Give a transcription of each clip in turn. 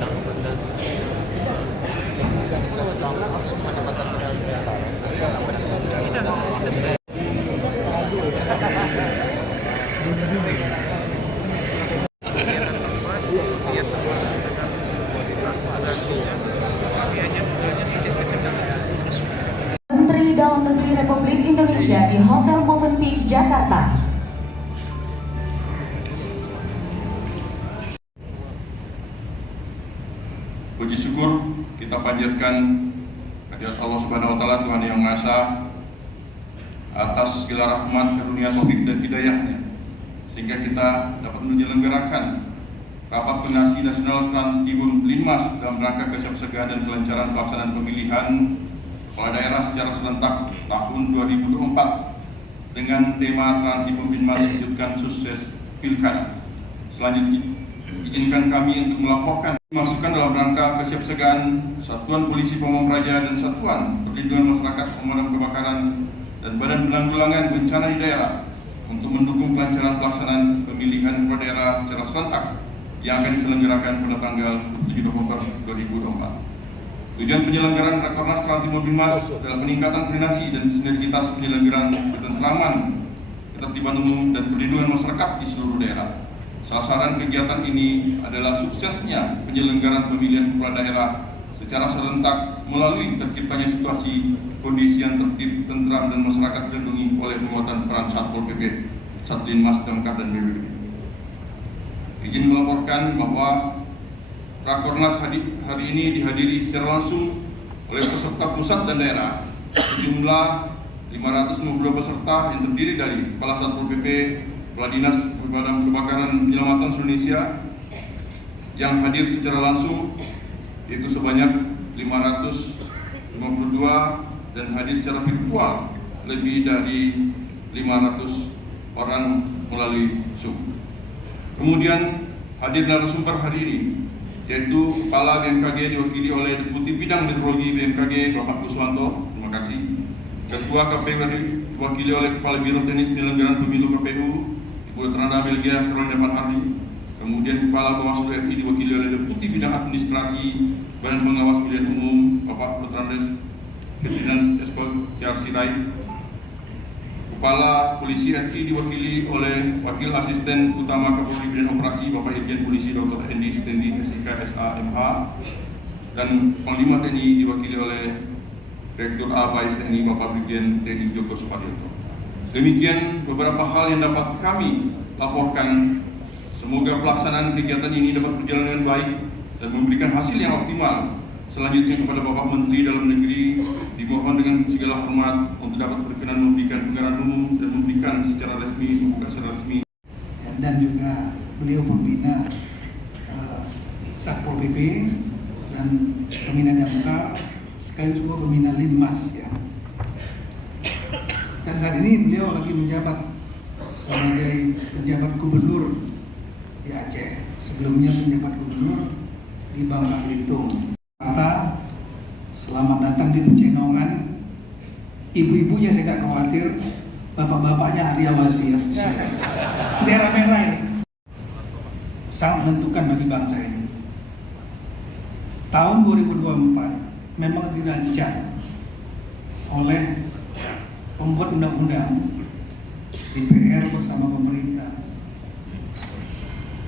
Menteri Dalam Negeri Republik Indonesia di Hotel Movenpick, Jakarta. Puji syukur kita panjatkan kehadirat Allah Subhanahu wa Ta'ala, Tuhan Yang Maha Esa, atas segala rahmat, karunia, taufik dan hidayahnya, sehingga kita dapat menyelenggarakan rapat koordinasi nasional Trans-Tibun Linmas dalam rangka kesiapsiagaan dan kelancaran pelaksanaan pemilihan kepala daerah secara serentak tahun 2024 dengan tema Trans-Tibun Linmas wujudkan sukses pilkada. Selanjutnya, izinkan kami untuk melaporkan masukan dalam rangka kesiapsiagaan Satuan Polisi Pamong Praja dan Satuan Perlindungan Masyarakat Pemadam Kebakaran dan Badan Penanggulangan Bencana di daerah untuk mendukung kelancaran pelaksanaan pemilihan kepala daerah secara serentak yang akan diselenggarakan pada tanggal 7 November 2024. Tujuan penyelenggaraan Rakornas Trans-Tibun Linmas adalah peningkatan koordinasi dan sinergitas penyelenggaraan ketentraman, ketertiban umum dan perlindungan masyarakat di seluruh daerah. Sasaran kegiatan ini adalah suksesnya penyelenggaraan pemilihan kepala daerah secara serentak melalui terciptanya situasi kondisi yang tertib, tentram dan masyarakat terlindungi oleh penguatan peran Satpol PP, Satlinmas, Damkar dan BPBD. Izin melaporkan bahwa Rakornas hari ini dihadiri secara langsung oleh peserta pusat dan daerah sejumlah 552 peserta yang terdiri dari Kepala Satpol PP, Kepala Dinas Pemadam Kebakaran dan Penyelamatan Indonesia yang hadir secara langsung yaitu sebanyak 552 dan hadir secara virtual lebih dari 500 orang melalui Zoom. Kemudian hadir narasumber hari ini yaitu Kepala BMKG diwakili oleh Deputi Bidang Meteorologi BMKG Bapak Kuswanto, terima kasih. Ketua KPU diwakili oleh Kepala Biro Teknis Penyelenggaraan Pemilu KPU Ibu Tranda Melgia Carolina Hardi. Kemudian Kepala Bawaslu RI diwakili oleh Deputi Bidang Administrasi Badan Pengawas Pemilihan Umum Bapak Petrandes Ferdinand Eskol Tiarsirai. Kepala Polisi RI diwakili oleh Wakil Asisten Utama Kapolri Bidang Operasi Bapak Irjen Polisi Dr. Hendi Sutendi SIK SA MH, dan Panglima TNI diwakili oleh Direktur A Bais TNI Bapak Brigjen TNI Joko Suparyoto. Demikian beberapa hal yang dapat kami laporkan. Semoga pelaksanaan kegiatan ini dapat berjalan dengan baik dan memberikan hasil yang optimal. Selanjutnya kepada Bapak Menteri Dalam Negeri dimohon dengan segala hormat untuk dapat berkenan memberikan pengarahan umum dan memberikan secara resmi, membuka secara resmi. Dan juga beliau pembina Satpol PP dan pembina Damkar sekaligus juga pembina Linmas ya. Dan saat ini beliau lagi menjabat sebagai penjabat gubernur di Aceh. Sebelumnya menjabat gubernur di Bangka Belitung. Selamat datang di Pecenongan. Ibu-ibunya saya gak khawatir, bapak-bapaknya Arya Wazir. Daerah merah ini sangat menentukan bagi bangsa ini. Tahun 2024 memang dirancang oleh pembuat undang-undang DPR bersama pemerintah.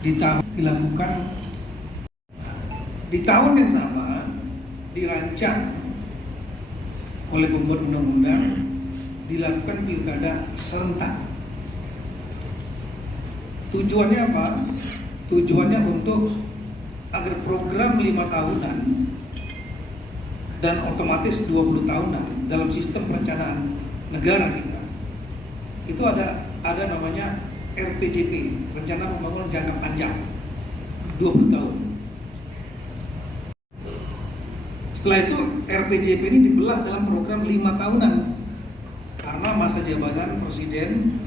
Di tahun yang sama dirancang oleh pembuat undang-undang dilakukan pilkada serentak. Tujuannya apa? Tujuannya untuk agar program 5 tahunan dan otomatis 20 tahunan dalam sistem perencanaan negara kita itu ada namanya RPJP, Rencana Pembangunan Jangka Panjang 20 tahun. Setelah itu RPJP ini dibelah dalam program 5 tahunan karena masa jabatan presiden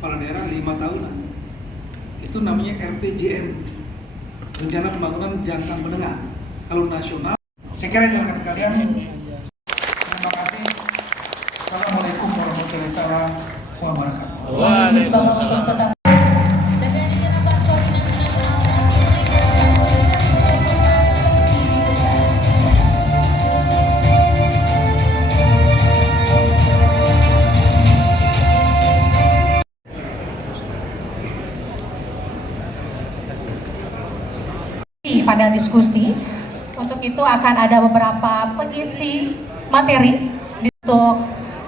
kepala daerah 5 tahunan. Itu namanya RPJM, Rencana Pembangunan Jangka Menengah. Kalau nasional, saya kira jangan kata kalian. Terima kasih. Assalamualaikum warahmatullahi wabarakatuh. Izin Bapak untuk tetap panel diskusi. Untuk itu akan ada beberapa pengisi materi untuk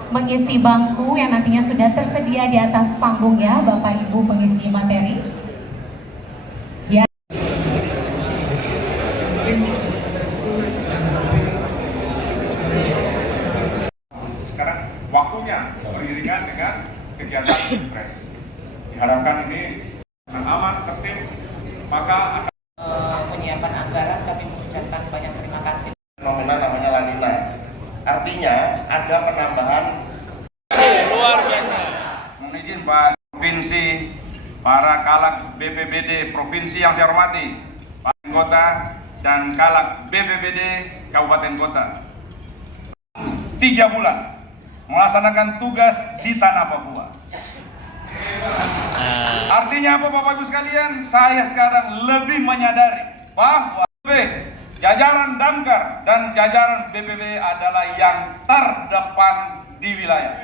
mengisi bangku yang nantinya sudah tersedia di atas panggung ya, Bapak Ibu pengisi materi. Ya. Sekarang waktunya beriringan dengan kegiatan pres. Diharapkan ini aman, tertib, maka akan penyiapan anggaran kami mengucapkan banyak terima kasih. Fenomena namanya La Nina. Artinya ada penambahan. luar biasa. Mohon izin Pak Provinsi, para caleg BPBD Provinsi yang saya hormati, Pak Kota dan caleg BPBD Kabupaten Kota. 3 bulan melaksanakan tugas di tanah Papua. Artinya apa Bapak Ibu sekalian? Saya sekarang lebih menyadari bahwa jajaran Damkar dan jajaran BPBD adalah yang terdepan di wilayah.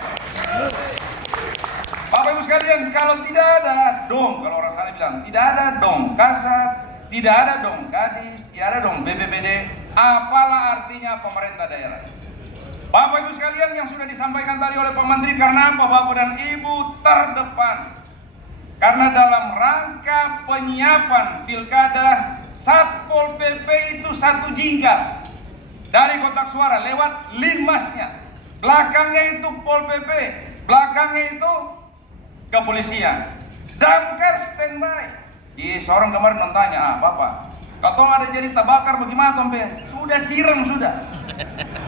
Bapak Ibu sekalian, kalau tidak ada dong, kalau orang sana bilang tidak ada dong Kasat, tidak ada dong Kadis, tidak ada dong BPBD, apalah artinya pemerintah daerah? Bapak Ibu sekalian yang sudah disampaikan tadi oleh Pak Menteri, karena apa Bapak dan Ibu terdepan? Karena dalam rangka penyiapan pilkada, Satpol PP itu 1 jingkat dari kotak suara lewat linmasnya. Belakangnya itu Pol PP, belakangnya itu kepolisian. Damkar standby. Seorang kemarin nanya, Bapak, kalau ada jadi terbakar bagaimana Tompe? Sudah siram sudah.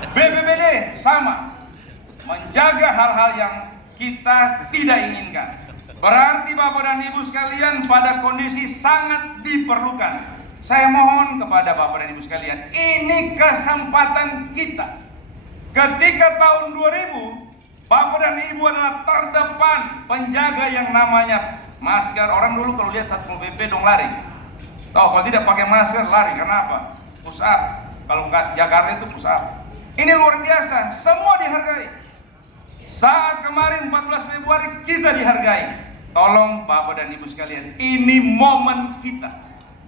BPBD sama, menjaga hal-hal yang kita tidak inginkan. Berarti Bapak dan Ibu sekalian pada kondisi sangat diperlukan. Saya mohon kepada Bapak dan Ibu sekalian, ini kesempatan kita. Ketika tahun 2000, Bapak dan Ibu adalah terdepan penjaga yang namanya masker. Orang dulu kalau lihat Satpol PP dong lari. Kalau tidak pakai masker lari, kenapa? Push up. Kalau nggak Jakarta itu push up. Ini luar biasa, semua dihargai. Saat kemarin 14 Februari kita dihargai. Tolong Bapak dan Ibu sekalian, ini momen kita.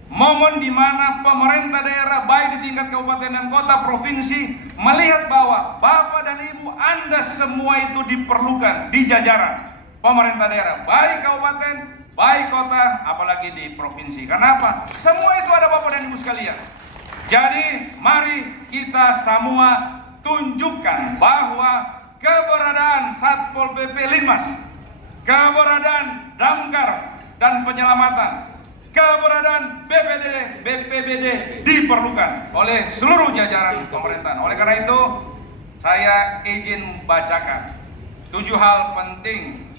Momen di mana pemerintah daerah baik di tingkat kabupaten dan kota, provinsi melihat bahwa Bapak dan Ibu Anda semua itu diperlukan di jajaran pemerintah daerah, baik kabupaten, baik kota, apalagi di provinsi. Kenapa? Semua itu ada Bapak dan Ibu sekalian. Jadi mari kita semua tunjukkan bahwa keberadaan Satpol PP Linmas, keberadaan Damkar dan penyelamatan, keberadaan BPBD diperlukan oleh seluruh jajaran pemerintahan. Oleh karena itu, saya izin bacakan 7 hal penting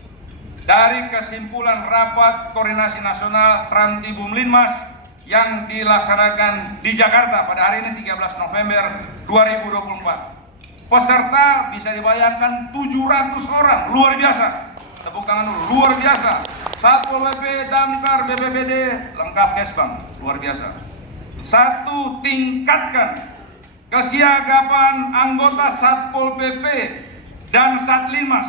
dari kesimpulan rapat koordinasi nasional Trantibum Linmas yang dilaksanakan di Jakarta pada hari ini 13 November 2024. Peserta bisa dibayangkan 700 orang, luar biasa. Tepuk tangan dulu, luar biasa. Satpol PP, Damkar, BPBD, lengkap Kesbang, luar biasa. 1. Tingkatkan kesiagapan anggota Satpol PP dan Satlinmas,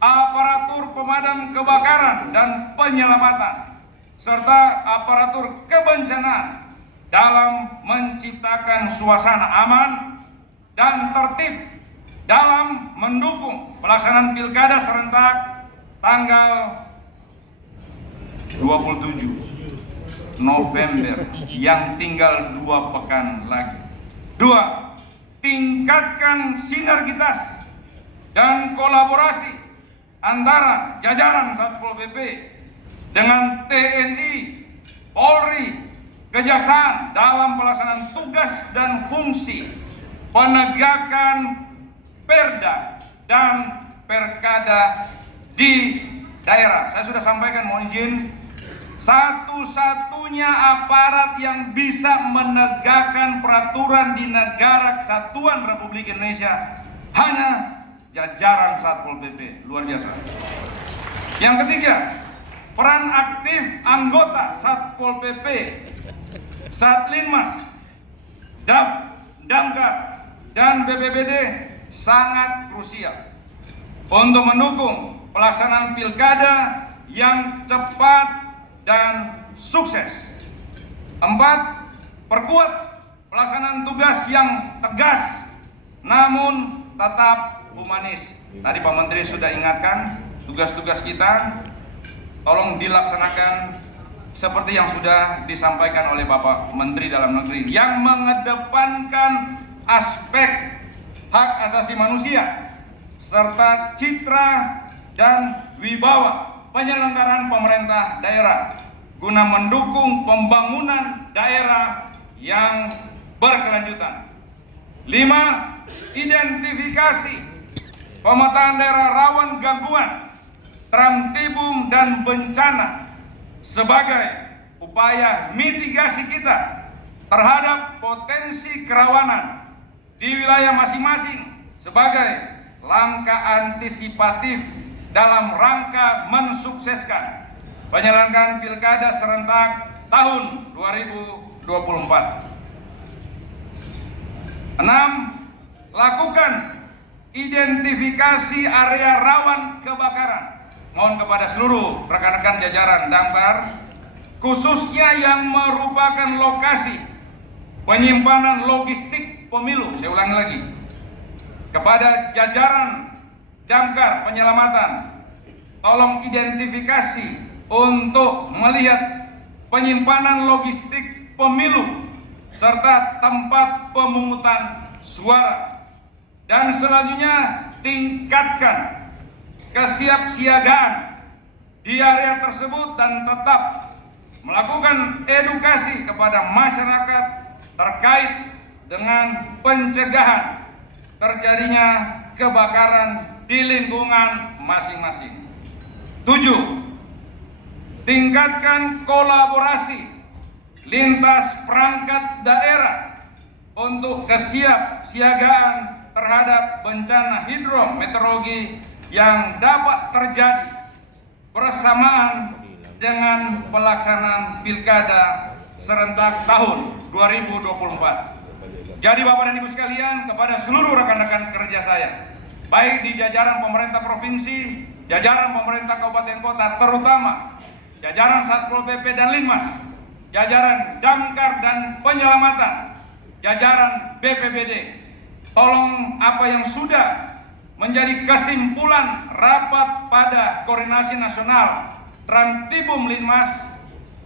aparatur pemadam kebakaran dan penyelamatan, serta aparatur kebencanaan dalam menciptakan suasana aman dan tertib dalam mendukung pelaksanaan pilkada serentak tanggal 27 November yang tinggal 2 pekan lagi. 2. Tingkatkan sinergitas dan kolaborasi antara jajaran Satpol PP dengan TNI, Polri, Kejaksaan dalam pelaksanaan tugas dan fungsi penegakan perda dan perkada di daerah. Saya sudah sampaikan, mohon izin, satu-satunya aparat yang bisa menegakkan peraturan di negara kesatuan Republik Indonesia hanya jajaran Satpol PP, luar biasa. Yang ketiga, peran aktif anggota Satpol PP, Satlinmas, Damkar, dan BPBD sangat krusial untuk mendukung pelaksanaan pilkada yang cepat dan sukses. 4. perkuat pelaksanaan tugas yang tegas namun tetap humanis. Tadi Pak Menteri sudah ingatkan tugas-tugas kita tolong dilaksanakan seperti yang sudah disampaikan oleh Bapak Menteri Dalam Negeri yang mengedepankan aspek hak asasi manusia serta citra dan wibawa penyelenggaraan pemerintah daerah guna mendukung pembangunan daerah yang berkelanjutan. 5. Identifikasi pemetaan daerah rawan gangguan, tram-tibum dan bencana sebagai upaya mitigasi kita terhadap potensi kerawanan di wilayah masing-masing sebagai langkah antisipatif dalam rangka mensukseskan penyelenggaraan Pilkada serentak tahun 2024. 6. Lakukan identifikasi area rawan kebakaran. Mohon kepada seluruh rekan-rekan jajaran Damkar, khususnya yang merupakan lokasi penyimpanan logistik pemilu. Saya ulangi lagi, kepada jajaran Damkar penyelamatan, tolong identifikasi untuk melihat penyimpanan logistik pemilu serta tempat pemungutan suara. Dan selanjutnya tingkatkan kesiapsiagaan di area tersebut dan tetap melakukan edukasi kepada masyarakat terkait dengan pencegahan terjadinya kebakaran di lingkungan masing-masing. 7. Tingkatkan kolaborasi lintas perangkat daerah untuk kesiapsiagaan terhadap bencana hidrometeorologi yang dapat terjadi bersamaan dengan pelaksanaan Pilkada serentak tahun 2024. Jadi Bapak dan Ibu sekalian, kepada seluruh rekan-rekan kerja saya, baik di jajaran pemerintah provinsi, jajaran pemerintah kabupaten kota, terutama jajaran Satpol PP dan Linmas, jajaran Damkar dan penyelamatan, jajaran BPBD, tolong apa yang sudah menjadi kesimpulan rapat pada koordinasi nasional Trantibum Linmas,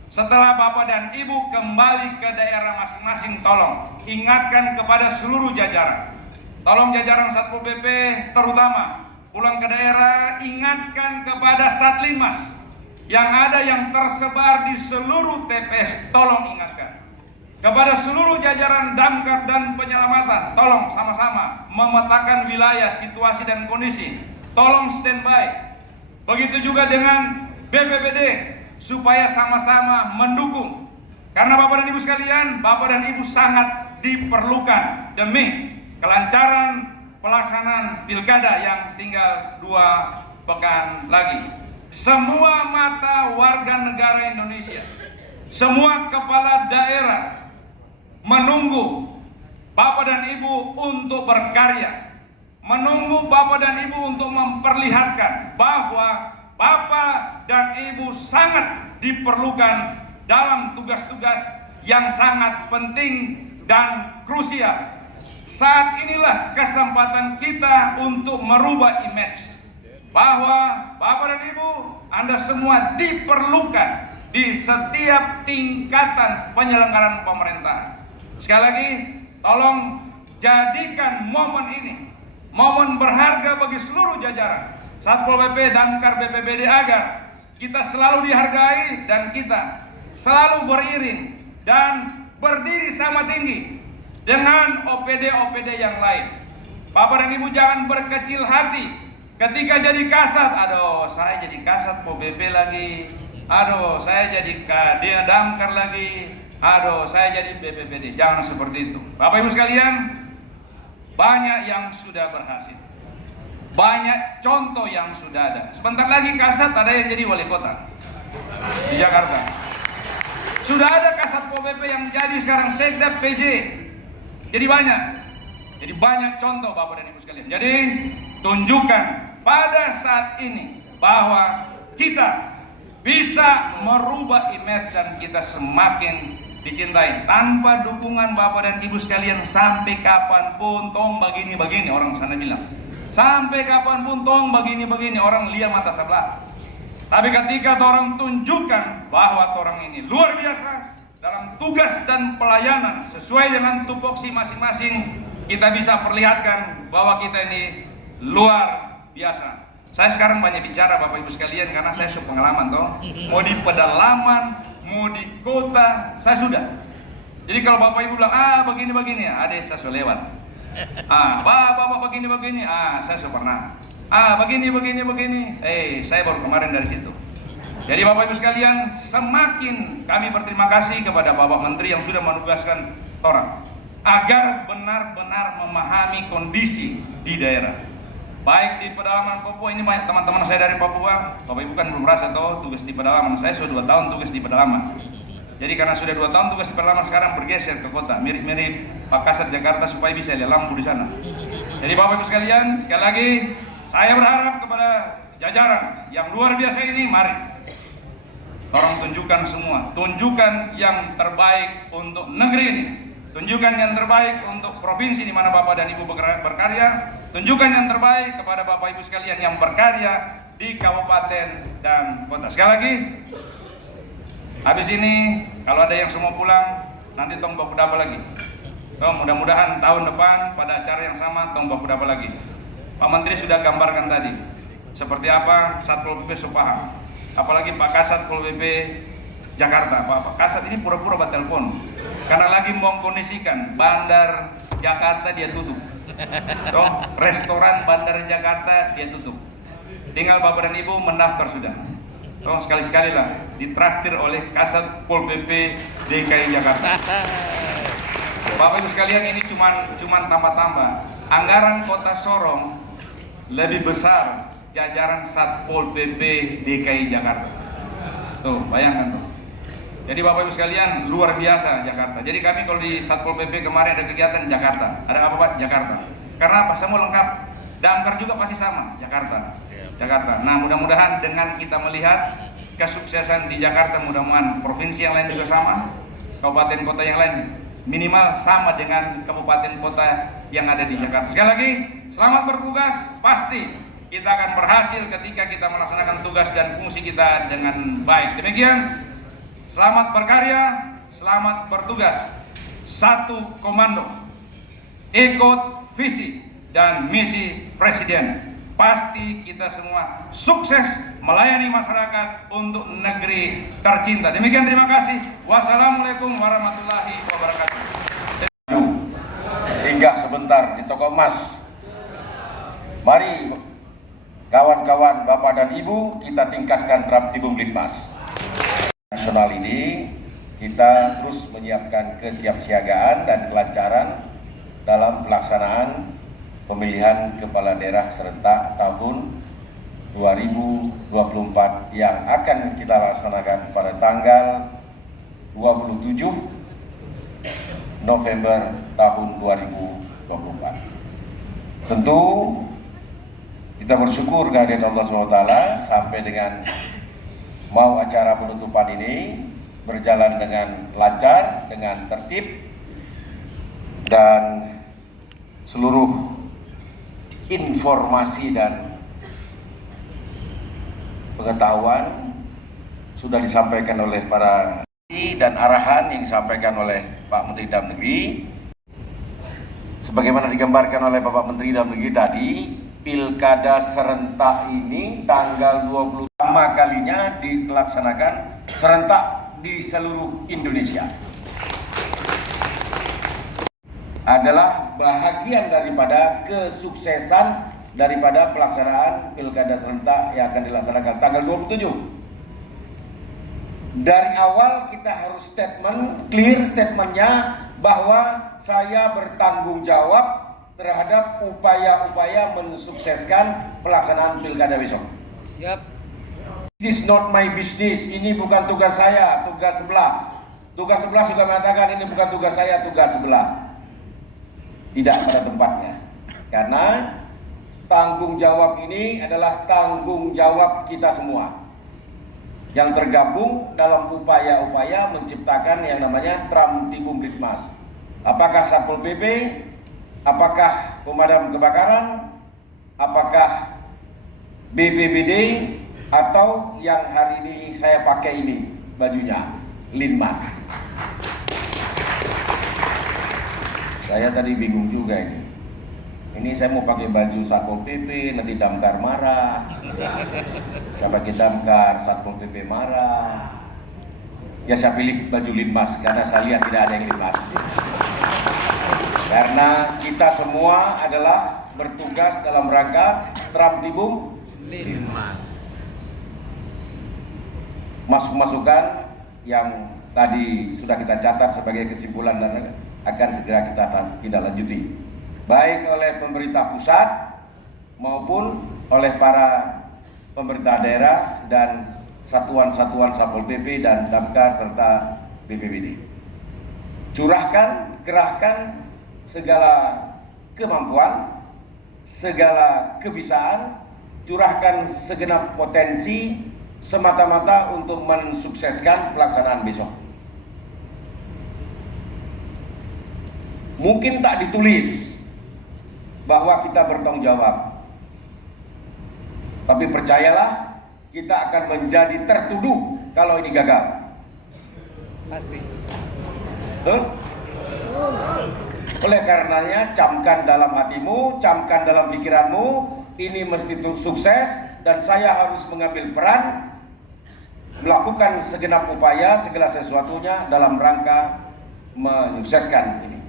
setelah Bapak dan Ibu kembali ke daerah masing-masing, tolong ingatkan kepada seluruh jajaran, tolong jajaran Satpol PP terutama pulang ke daerah, ingatkan kepada Satlinmas yang ada yang tersebar di seluruh TPS, tolong ingatkan kepada seluruh jajaran Damkar dan penyelamatan, tolong sama-sama memetakan wilayah, situasi dan kondisi, tolong standby. Begitu juga dengan BPBD supaya sama-sama mendukung, karena Bapak dan Ibu sekalian, Bapak dan Ibu sangat diperlukan demi kelancaran pelaksanaan Pilkada yang tinggal 2 pekan lagi. Semua mata warga negara Indonesia, semua kepala daerah menunggu Bapak dan Ibu untuk berkarya, menunggu Bapak dan Ibu untuk memperlihatkan bahwa Bapak dan Ibu sangat diperlukan dalam tugas-tugas yang sangat penting dan krusial. Saat inilah kesempatan kita untuk merubah image bahwa Bapak dan Ibu, Anda semua diperlukan di setiap tingkatan penyelenggaraan pemerintah. Sekali lagi, tolong jadikan momen ini momen berharga bagi seluruh jajaran Satpol PP, Damkar, BPBD, agar kita selalu dihargai dan kita selalu beriring dan berdiri sama tinggi dengan OPD-OPD yang lain. Bapak dan Ibu jangan berkecil hati ketika jadi kasat. Aduh, saya jadi kasat Pol PP lagi. Aduh, saya jadi dia Damkar lagi. Aduh, saya jadi BPBD. Jangan seperti itu. Bapak Ibu sekalian, banyak yang sudah berhasil, banyak contoh yang sudah ada. Sebentar lagi kasat ada yang jadi wali kota di Jakarta. Sudah ada kasat Pol PP yang jadi sekarang Sekda PJ. Jadi banyak contoh Bapak dan Ibu sekalian. Jadi tunjukkan pada saat ini bahwa kita bisa merubah image dan kita semakin dicintai. Tanpa dukungan Bapak dan Ibu sekalian, sampai kapanpun tong begini-begini, orang sana bilang. Sampai kapanpun tong begini-begini, orang lihat mata sebelah. Tapi ketika orang tunjukkan bahwa orang ini luar biasa dalam tugas dan pelayanan sesuai dengan tupoksi masing-masing, kita bisa perlihatkan bahwa kita ini luar biasa. Saya sekarang banyak bicara Bapak Ibu sekalian karena saya sudah pengalaman toh. Mau di pedalaman, mau di kota, saya sudah. Jadi kalau Bapak Ibu bilang begini-begini, saya sudah lewat. Bapak begini-begini, saya sudah pernah. Begini. Saya baru kemarin dari situ. Jadi Bapak Ibu sekalian, semakin kami berterima kasih kepada Bapak Menteri yang sudah menugaskan orang agar benar-benar memahami kondisi di daerah. Baik di pedalaman Papua, ini banyak teman-teman saya dari Papua. Bapak Ibu kan belum merasa toh tugas di pedalaman. Saya sudah 2 tahun tugas di pedalaman. Jadi karena sudah 2 tahun tugas di pedalaman, sekarang bergeser ke kota, mirip-mirip Pak Kasat Jakarta supaya bisa lihat lampu di sana. Jadi Bapak Ibu sekalian, sekali lagi saya berharap kepada jajaran yang luar biasa ini, mari orang tunjukkan semua, tunjukkan yang terbaik untuk negeri ini, tunjukkan yang terbaik untuk provinsi di mana Bapak dan Ibu berkarya, tunjukkan yang terbaik kepada Bapak Ibu sekalian yang berkarya di kabupaten dan kota. Sekali lagi, habis ini kalau ada yang semua pulang, nanti tong baku dapa lagi. Mudah-mudahan tahun depan pada acara yang sama tong baku dapa lagi. Pak Menteri sudah gambarkan tadi seperti apa Satpol PP Supahang, apalagi Pak Kasat Pol PP Jakarta. Pak Kasat ini pura-pura batelpon karena lagi mengkondisikan bandar Jakarta dia tutup. Restoran bandar Jakarta dia tutup. Tinggal Bapak dan Ibu mendaftar sudah. Sekali-sekali lah ditraktir oleh Kasat Pol PP DKI Jakarta. Bapak Ibu sekalian, ini cuman tambah-tambah. Anggaran Kota Sorong lebih besar jajaran Satpol PP DKI Jakarta. Tuh, bayangkan tuh. Jadi Bapak Ibu sekalian, luar biasa Jakarta. Jadi kami kalau di Satpol PP kemarin ada kegiatan di Jakarta. Ada apa Pak? Jakarta. Karena apa? Semua lengkap. Damkar juga pasti sama, Jakarta. Jakarta. Nah, mudah-mudahan dengan kita melihat kesuksesan di Jakarta, mudah-mudahan provinsi yang lain juga sama, kabupaten kota yang lain minimal sama dengan kabupaten kota yang ada di Jakarta. Sekali lagi, selamat bertugas. Pasti kita akan berhasil ketika kita melaksanakan tugas dan fungsi kita dengan baik. Demikian, selamat berkarya, selamat bertugas. Satu komando, ikut visi dan misi Presiden. Pasti kita semua sukses melayani masyarakat untuk negeri tercinta. Demikian, terima kasih. Wassalamualaikum warahmatullahi wabarakatuh. Singgah sebentar di toko emas. Mari kawan-kawan Bapak dan Ibu, kita tingkatkan Traptibum-Litmas. Nasional ini kita terus menyiapkan kesiapsiagaan dan kelancaran dalam pelaksanaan pemilihan kepala daerah serentak tahun 2024 yang akan kita laksanakan pada tanggal 27 November tahun 2024. Tentu kita bersyukur kehadiran Allah SWT sampai dengan mau acara penutupan ini berjalan dengan lancar, dengan tertib, dan seluruh informasi dan pengetahuan sudah disampaikan oleh para dan arahan yang disampaikan oleh Pak Menteri Dalam Negeri. Sebagaimana digambarkan oleh Bapak Menteri Dalam Negeri tadi, pilkada serentak ini tanggal 20 pertama kalinya dilaksanakan serentak di seluruh Indonesia. Adalah bahagian daripada kesuksesan daripada pelaksanaan pilkada serentak yang akan dilaksanakan tanggal 27. Dari awal kita harus clear statementnya bahwa saya bertanggung jawab terhadap upaya-upaya mensukseskan pelaksanaan pilkada besok. This is not my business, ini bukan tugas saya, tugas sebelah. Tugas sebelah sudah mengatakan ini bukan tugas saya, tugas sebelah. Tidak pada tempatnya, karena tanggung jawab ini adalah tanggung jawab kita semua. yang tergabung dalam upaya-upaya menciptakan yang namanya Tram Tibum Litmas. Apakah Satpol PP, apakah pemadam kebakaran, apakah BPBD, atau yang hari ini saya pakai ini bajunya, Linmas. Saya tadi bingung juga ini. Ini saya mau pakai baju Satpol PP, nanti Damkar marah. Saya pakai Damkar, Satpol PP marah. Ya saya pilih baju Linmas karena saya lihat tidak ada yang Linmas. Karena kita semua adalah bertugas dalam rangka Tram Tibum Linmas. Masukan yang tadi sudah kita catat sebagai kesimpulan dan akan segera kita tidak lanjuti, baik oleh pemerintah pusat maupun oleh para pemerintah daerah dan satuan-satuan Satpol PP dan Damkar serta BPBD. Curahkan, kerahkan segala kemampuan, segala kebisaan, curahkan segenap potensi semata-mata untuk mensukseskan pelaksanaan besok. Mungkin tak ditulis bahwa kita bertanggung jawab, tapi percayalah kita akan menjadi tertuduh kalau ini gagal. Pasti. Betul? Oleh karenanya camkan dalam hatimu, camkan dalam pikiranmu, ini mesti sukses dan saya harus mengambil peran melakukan segenap upaya, segala sesuatunya dalam rangka menyukseskan ini.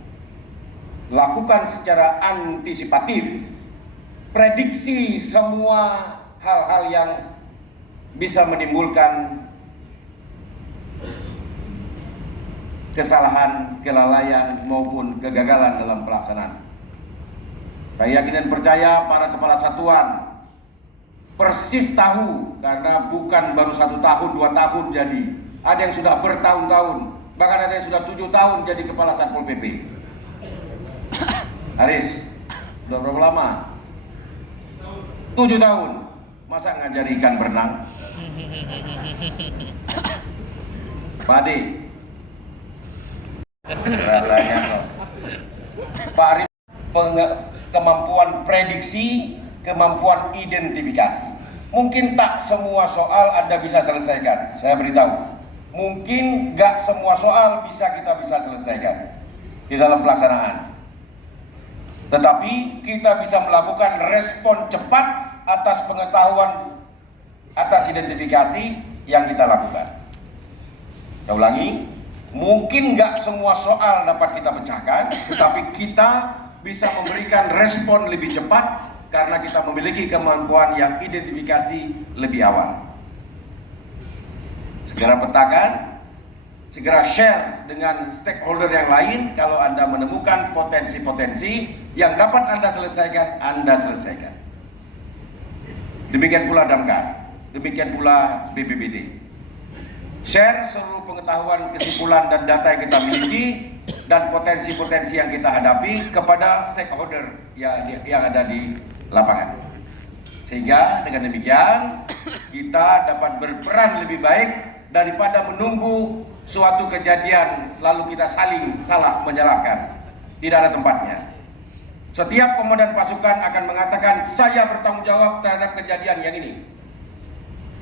Lakukan secara antisipatif, prediksi semua hal-hal yang bisa menimbulkan kesalahan, kelalaian maupun kegagalan dalam pelaksanaan. Saya yakin dan percaya para kepala satuan persis tahu, karena bukan baru 1 tahun, 2 tahun jadi. Ada yang sudah bertahun-tahun, bahkan ada yang sudah 7 tahun jadi kepala Satpol PP. Haris, udah berapa lama? 7 tahun. Masa ngajari ikan berenang? Pak Ade, rasanya kok. Pak Arif, kemampuan prediksi, kemampuan identifikasi. Mungkin tak semua soal Anda bisa selesaikan. Saya beritahu, mungkin gak semua soal bisa selesaikan di dalam pelaksanaan. Tetapi kita bisa melakukan respon cepat atas pengetahuan, atas identifikasi yang kita lakukan. Saya ulangi, mungkin gak semua soal dapat kita pecahkan, tetapi kita bisa memberikan respon lebih cepat karena kita memiliki kemampuan yang identifikasi lebih awal. Segera petakan, segera share dengan stakeholder yang lain. Kalau Anda menemukan potensi-potensi yang dapat Anda selesaikan, Anda selesaikan. Demikian pula Damkar, demikian pula BPBD. Share seluruh pengetahuan, kesimpulan dan data yang kita miliki dan potensi-potensi yang kita hadapi kepada stakeholder yang ada di lapangan. Sehingga dengan demikian kita dapat berperan lebih baik daripada menunggu suatu kejadian lalu kita saling salah menyalahkan. Tidak ada tempatnya. Setiap komandan pasukan akan mengatakan saya bertanggung jawab terhadap kejadian yang ini.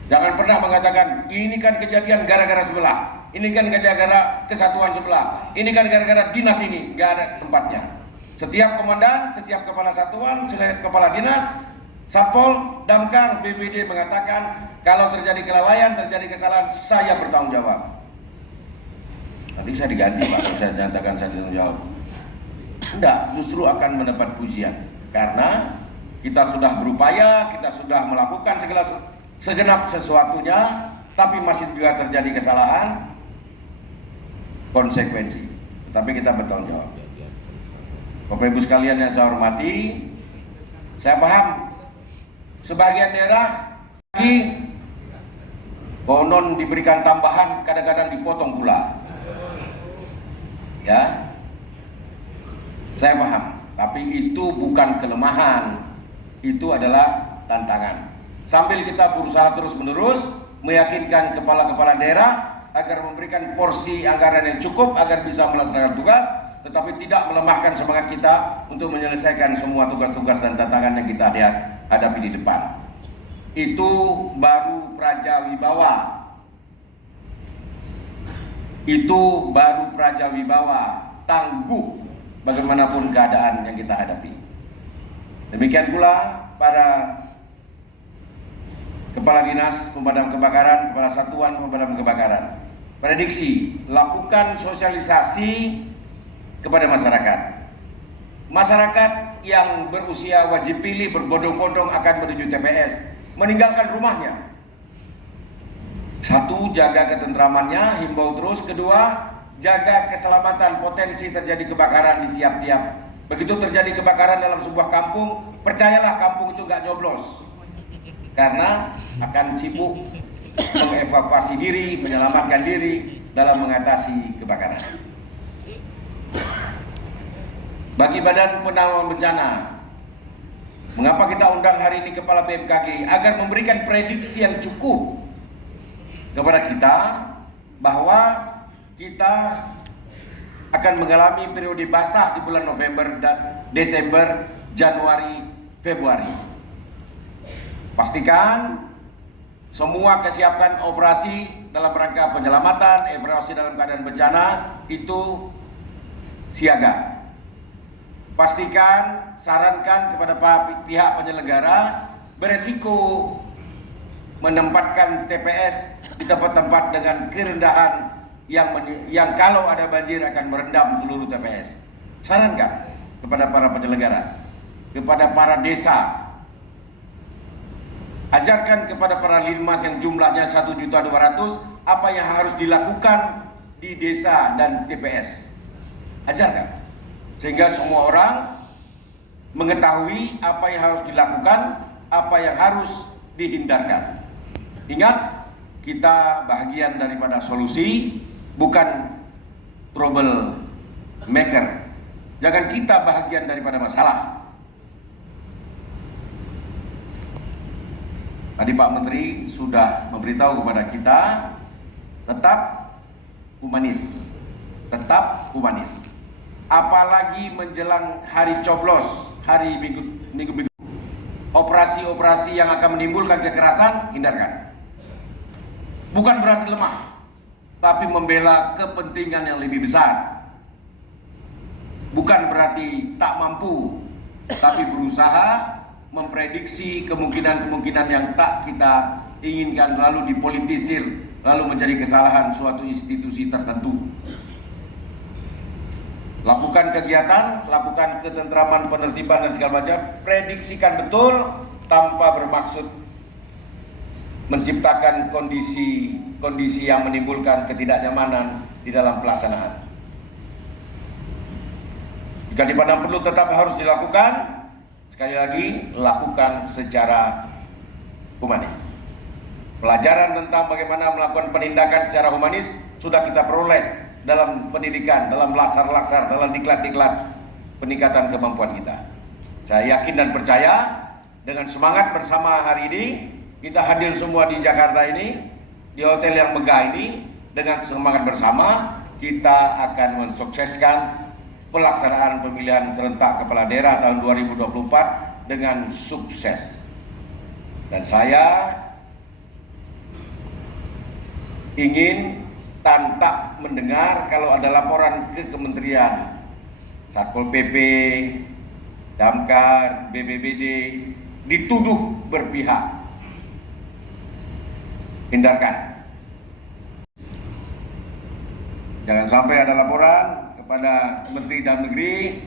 Jangan pernah mengatakan ini kan kejadian gara-gara sebelah, ini kan gara-gara kesatuan sebelah, ini kan gara-gara dinas ini. Gak ada tempatnya. Setiap komandan, setiap kepala satuan, setiap kepala dinas, Satpol, Damkar, BPD mengatakan kalau terjadi kelalaian, terjadi kesalahan, saya bertanggung jawab. Nanti saya diganti Pak, saya nyatakan saya bertanggung jawab. Tidak, justru akan mendapat pujian karena kita sudah berupaya, kita sudah melakukan segenap sesuatunya, tapi masih juga terjadi kesalahan, konsekuensi. Tetapi kita bertanggung jawab. Bapak Ibu sekalian yang saya hormati, saya paham sebagian daerah lagi konon diberikan tambahan, kadang-kadang dipotong pula. Ya, saya paham, tapi itu bukan kelemahan, itu adalah tantangan. Sambil kita berusaha terus-menerus meyakinkan kepala-kepala daerah agar memberikan porsi anggaran yang cukup agar bisa melaksanakan tugas, tetapi tidak melemahkan semangat kita untuk menyelesaikan semua tugas-tugas dan tantangan yang kita hadapi di depan. Itu baru Praja Wibawa. Itu baru Praja Wibawa, tangguh bagaimanapun keadaan yang kita hadapi. Demikian pula para kepala dinas pemadam kebakaran, kepala satuan pemadam kebakaran. Prediksi, lakukan sosialisasi kepada masyarakat. Masyarakat yang berusia wajib pilih berbondong-bondong akan menuju TPS, meninggalkan rumahnya. Satu, jaga ketentramannya, himbau terus. Kedua, jaga keselamatan, potensi terjadi kebakaran di tiap-tiap. Begitu terjadi kebakaran dalam sebuah kampung, percayalah kampung itu nggak nyoblos, karena akan sibuk mengevakuasi diri, menyelamatkan diri dalam mengatasi kebakaran. Bagi Badan Penanggulangan Bencana, mengapa kita undang hari ini Kepala BMKG agar memberikan prediksi yang cukup kepada kita bahwa kita akan mengalami periode basah di bulan November dan Desember, Januari, Februari. Pastikan semua kesiapan operasi dalam rangka penyelamatan, evakuasi dalam keadaan bencana itu siaga. Pastikan, sarankan kepada pihak penyelenggara beresiko menempatkan TPS di tempat-tempat dengan kerendahan yang kalau ada banjir akan merendam seluruh TPS. Sarankan kepada para penyelenggara, kepada para desa, ajarkan kepada para linmas yang jumlahnya 1.200.000 apa yang harus dilakukan di desa dan TPS. Ajarkan sehingga semua orang mengetahui apa yang harus dilakukan, apa yang harus dihindarkan. Ingat, kita bahagian daripada solusi, bukan trouble maker. Jangan kita bahagian daripada masalah. Tadi Pak Menteri sudah memberitahu kepada kita, tetap humanis, tetap humanis. Apalagi menjelang hari coblos, hari minggu-minggu, operasi-operasi yang akan menimbulkan kekerasan, hindarkan. Bukan berarti lemah, tapi membela kepentingan yang lebih besar. Bukan berarti tak mampu, tapi berusaha memprediksi kemungkinan-kemungkinan yang tak kita inginkan, lalu dipolitisir, lalu menjadi kesalahan suatu institusi tertentu. Lakukan kegiatan, lakukan ketentraman, penertiban dan segala macam, prediksikan betul tanpa bermaksud menciptakan kondisi yang menimbulkan ketidaknyamanan di dalam pelaksanaan. Jika dipandang perlu tetap harus dilakukan, sekali lagi lakukan secara humanis. Pelajaran tentang bagaimana melakukan penindakan secara humanis sudah kita peroleh dalam pendidikan, dalam laksar-laksar, dalam diklat-diklat peningkatan kemampuan kita. Saya yakin dan percaya dengan semangat bersama hari ini, kita hadir semua di Jakarta ini, di hotel yang megah ini, dengan semangat bersama kita akan mensukseskan pelaksanaan pemilihan serentak kepala daerah tahun 2024 dengan sukses. Dan saya ingin tak mendengar kalau ada laporan ke kementerian, Satpol PP, Damkar, BPBD dituduh berpihak. Hindarkan. Jangan sampai ada laporan kepada Menteri Dalam Negeri,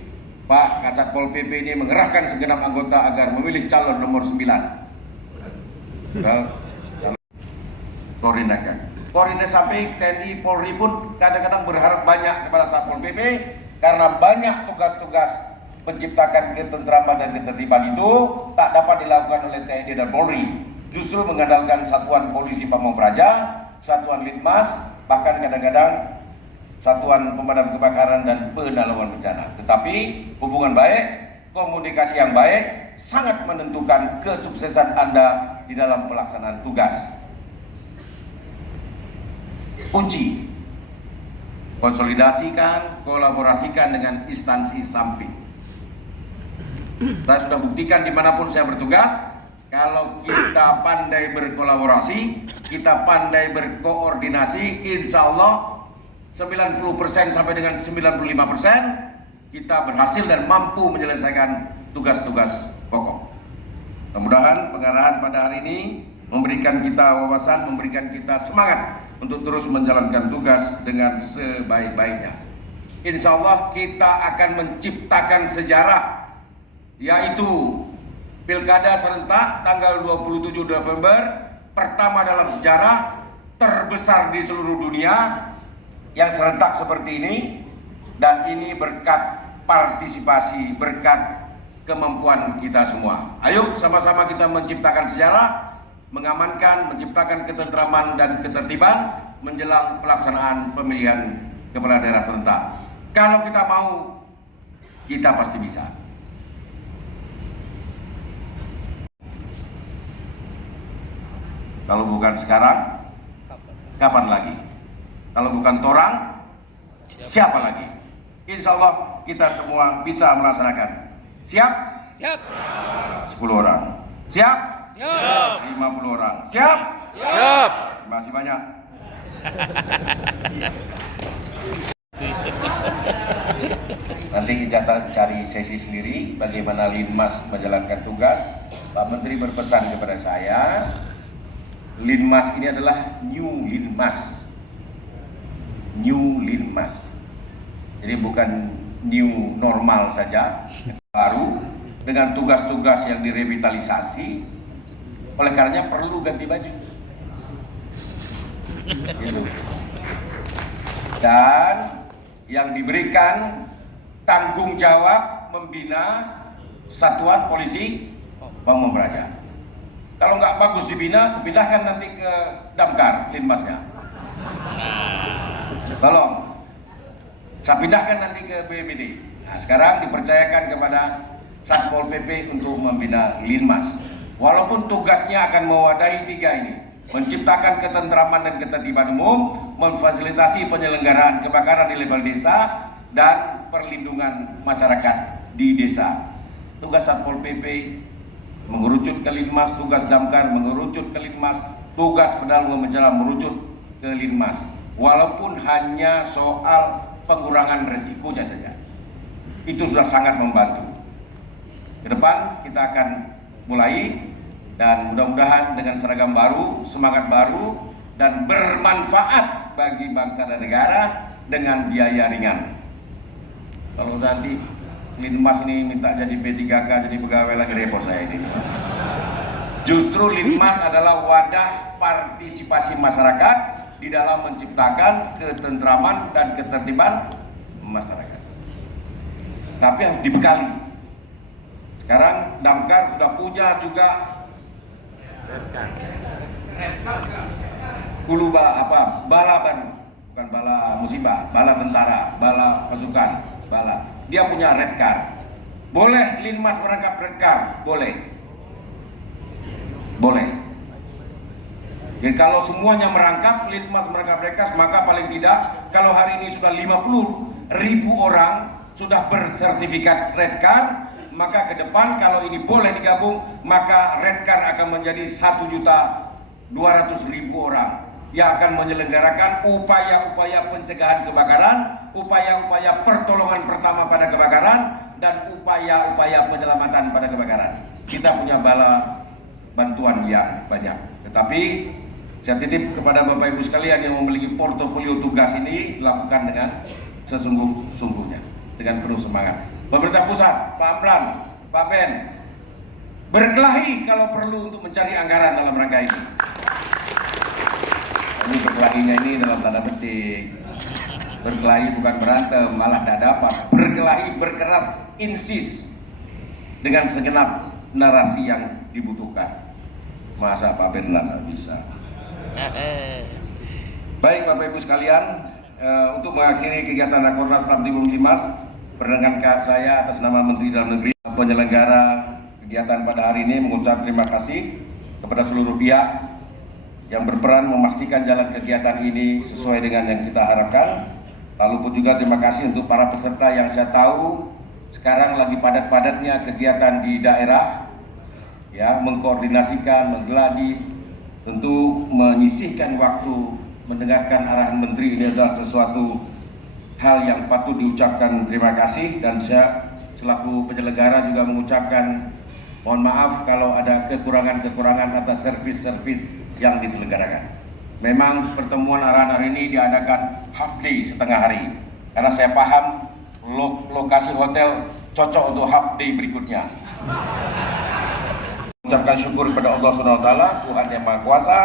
Pak Kasatpol PP ini mengerahkan segenap anggota agar memilih calon nomor 9. Koordinasikan. Koordinasi sampai TNI Polri pun kadang-kadang berharap banyak kepada Satpol PP karena banyak tugas-tugas menciptakan ketentraman dan ketertiban itu tak dapat dilakukan oleh TNI dan Polri. Justru mengandalkan satuan polisi Pamong Praja, satuan Litmas, bahkan kadang-kadang satuan pemadam kebakaran dan penanggulangan bencana. Tetapi hubungan baik, komunikasi yang baik sangat menentukan kesuksesan Anda di dalam pelaksanaan tugas. Kunci, konsolidasikan, kolaborasikan dengan instansi samping. Saya sudah buktikan dimanapun saya bertugas, kalau kita pandai berkolaborasi, kita pandai berkoordinasi, insya Allah 90% sampai dengan 95% kita berhasil dan mampu menyelesaikan tugas-tugas pokok. Mudah-mudahan pengarahan pada hari ini memberikan kita wawasan, memberikan kita semangat untuk terus menjalankan tugas dengan sebaik-baiknya. Insya Allah kita akan menciptakan sejarah, yaitu Pilkada serentak tanggal 27 November, pertama dalam sejarah, terbesar di seluruh dunia yang serentak seperti ini, dan ini berkat partisipasi, berkat kemampuan kita semua. Ayo sama-sama kita menciptakan sejarah, mengamankan, menciptakan ketentraman dan ketertiban menjelang pelaksanaan pemilihan kepala daerah serentak. Kalau kita mau, kita pasti bisa. Kalau bukan sekarang, kapan lagi? Kalau bukan torang, siapa lagi? Insya Allah kita semua bisa melaksanakan. Siap? Siap. 10 orang. Siap? Siap. 50 orang. Siap? Siap. Terima kasih banyak. Nanti kita cari sesi sendiri bagaimana Linmas menjalankan tugas. Pak Menteri berpesan kepada saya, Linmas ini adalah new Linmas. New Linmas. Jadi bukan new normal saja, baru dengan tugas-tugas yang direvitalisasi. Oleh karenanya perlu ganti baju. Gitu. Dan yang diberikan tanggung jawab membina satuan polisi Pamung Praja. Kalau nggak bagus dibina, pindahkan nanti ke Damkar, Linmasnya. Tolong, saya pindahkan nanti ke BPD. Nah, sekarang dipercayakan kepada Satpol PP untuk membina Linmas. Walaupun tugasnya akan mewadahi 3 ini, menciptakan ketentraman dan ketertiban umum, memfasilitasi penyelenggaraan kebakaran di level desa, dan perlindungan masyarakat di desa. Tugas Satpol PP mengerucut ke Linmas, tugas Damkar mengerucut ke Linmas, tugas Pedal Bencana merucut ke Linmas. Walaupun hanya soal pengurangan resikonya saja, itu sudah sangat membantu. Ke depan kita akan mulai, dan mudah-mudahan dengan seragam baru, semangat baru, dan bermanfaat bagi bangsa dan negara dengan biaya ringan. Kalau nanti Linmas ini minta jadi P3K, jadi pegawai lagi, repot saya ini. Justru Linmas adalah wadah partisipasi masyarakat di dalam menciptakan ketentraman dan ketertiban masyarakat. Tapi harus dibekali. Sekarang Damkar sudah punya juga bala baru, bukan bala musibah, bala tentara, bala pasukan, bala. Dia punya red card. Boleh Linmas merangkap red card? Boleh. Boleh. Jadi kalau semuanya merangkap, Linmas merangkap red card, maka paling tidak kalau hari ini sudah 50.000 orang sudah bersertifikat red card, maka ke depan kalau ini boleh digabung, maka red card akan menjadi 1.200.000 orang yang akan menyelenggarakan upaya-upaya pencegahan kebakaran, upaya-upaya pertolongan pertama pada kebakaran, dan upaya-upaya penyelamatan pada kebakaran. Kita punya bala bantuan yang banyak. Tetapi saya titip kepada Bapak Ibu sekalian yang memiliki portofolio tugas ini, lakukan dengan sesungguh-sungguhnya, dengan penuh semangat. Pemerintah pusat, Pak Amran, Pak Ben, berkelahi kalau perlu untuk mencari anggaran dalam rangka ini. Ini berkelahinya ini dalam tanda petik. Berkelahi bukan berantem, malah tidak dapat. Berkelahi, berkeras, insis dengan segenap narasi yang dibutuhkan. Masa Pak Berlan nggak bisa? Baik Bapak Ibu sekalian, untuk mengakhiri kegiatan Rakornas Raptimum Linmas, perkenankan saya atas nama Menteri Dalam Negeri, penyelenggara kegiatan pada hari ini mengucap terima kasih kepada seluruh pihak yang berperan memastikan jalan kegiatan ini sesuai dengan yang kita harapkan. Lalu pun juga terima kasih untuk para peserta yang saya tahu sekarang lagi padat-padatnya kegiatan di daerah, ya, mengkoordinasikan, menggeladi, tentu menyisihkan waktu mendengarkan arahan menteri ini adalah sesuatu hal yang patut diucapkan terima kasih, dan saya selaku penyelenggara juga mengucapkan mohon maaf kalau ada kekurangan-kekurangan atas servis-servis yang diselenggarakan. Memang pertemuan arahan hari ini diadakan half day, setengah hari, karena saya paham lokasi hotel cocok untuk half day berikutnya. Ucapkan syukur kepada Allah SWT, Tuhan Yang Maha Kuasa.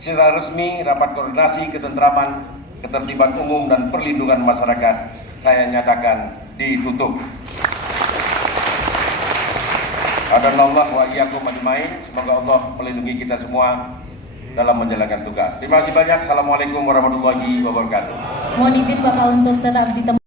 Secara resmi rapat koordinasi ketentraman, ketertiban umum dan perlindungan masyarakat saya nyatakan ditutup. Adanallah wa iyyakum ajmain. Semoga Allah melindungi kita semua dalam menjalankan tugas. Terima kasih banyak. Assalamualaikum warahmatullahi wabarakatuh. Mohon izin Bapak untuk tetap ditemui.